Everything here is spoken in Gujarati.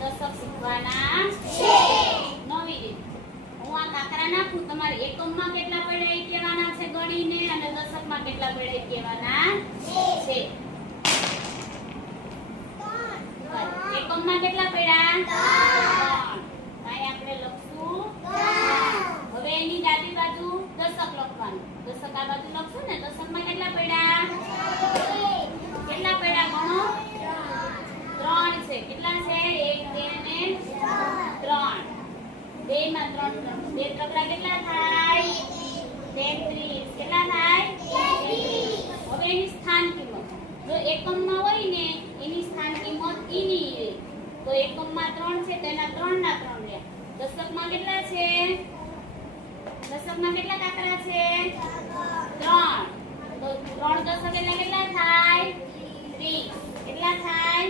દશક શીખવાના છે. નવી રીત, હું આ કાકરા નાખું, તમારે એકમમાં કેટલા પડ્યા એ કહેવાના છે ગણીને, અને દશકમાં કેટલા પડ્યા એ કહેવાના છે. એકમમાં કેટલા પડ્યા? 3. અહીં આપણે લખશું 3. હવે એની ડાબી બાજુ દશક લખવાનું. દશક આ બાજુ લખશું ને. દશકમાં કેટલા પડ્યા? કેટલા પડ્યા ગણો? 3 છે. કેટલા છે? 1 2 અને 3. 2 માં 3 2 ત્રકડા કેટલા થાય? 33. કેટલા થાય? 33. હવે એની સ્થાન કિંમત, જો એકમમાં હોય ને એની સ્થાન કિંમત ઈની રહે. તો એકમમાં 3 છે તો એના 3 ના 3 રહ્યા. દશકમાં કેટલા છે? દશકમાં કેટલા કાકરા છે? 3. તો 3 દશક એટલે કેટલા થાય? 30. કેટલા થાય?